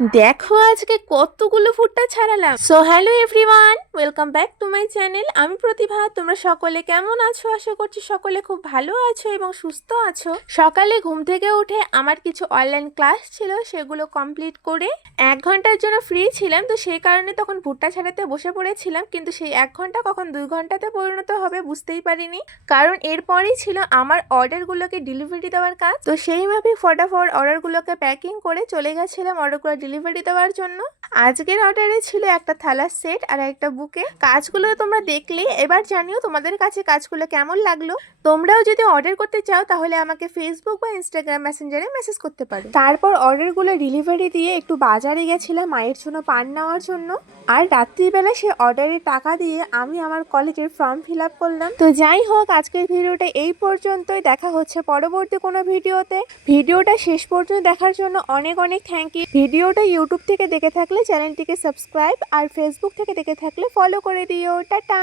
দেখো আজকে কতগুলো ভুট্টা ছাড়ালাম। So hello everyone, welcome back to my channel. আমি প্রতিভা। তোমরা সকলে কেমন আছো? আশা করছি সকলে খুব ভালো আছো এবং সুস্থ আছো। সকালে ঘুম থেকে উঠে আমার কিছু অনলাইন ক্লাস ছিল, সেগুলো কমপ্লিট করে 1 ঘন্টার জন্য ফ্রি ছিলাম। তো সেই কারণে তখন ভুট্টা ছাড়াতে বসে পড়েছিলাম, কিন্তু সেই 1 ঘন্টা কখন 2 ঘন্টাতে পরিণত হবে বুঝতেই পারিনি, কারণ এরপরেই ছিল আমার অর্ডারগুলোকে ডেলিভারি দেওয়ার কাজ। তো সেইভাবে ফটাফট অর্ডারগুলোকে প্যাকিং করে চলে গেছিলাম অর্ডারগুলো ডেলিভারি দেওয়ার জন্য। আজকের অর্ডারে ছিল একটা থালার সেট আর একটা বুকে। কাজগুলো তোমরা দেখলে, এবার জানিও তোমাদের কাছে কাজগুলো কেমন লাগলো। তোমরাও যদি অর্ডার করতে চাও তাহলে আমাকে ফেসবুক বা ইনস্টাগ্রাম মেসেঞ্জারে মেসেজ করতে পারো। তারপর অর্ডারগুলো ডেলিভারি দিয়ে একটু বাজারে গেছিলাম মায়ের জন্য পান নেওয়ার জন্য। আর রাত্রিবেলা সে অর্ডারের টাকা দিয়ে আমি আমার কলেজের ফর্ম ফিল আপ করলাম। তো যাই হোক, আজকের ভিডিওটা এই পর্যন্তই। দেখা হচ্ছে পরবর্তী কোনো ভিডিওতে। ভিডিওটা শেষ পর্যন্ত দেখার জন্য অনেক অনেক থ্যাংক ইউ। ভিডিওটা ইউটিউব থেকে দেখে থাকলে চ্যানেলটিকে সাবস্ক্রাইব আর ফেসবুক থেকে দেখে থাকলে ফলো করে দিও। টাটা।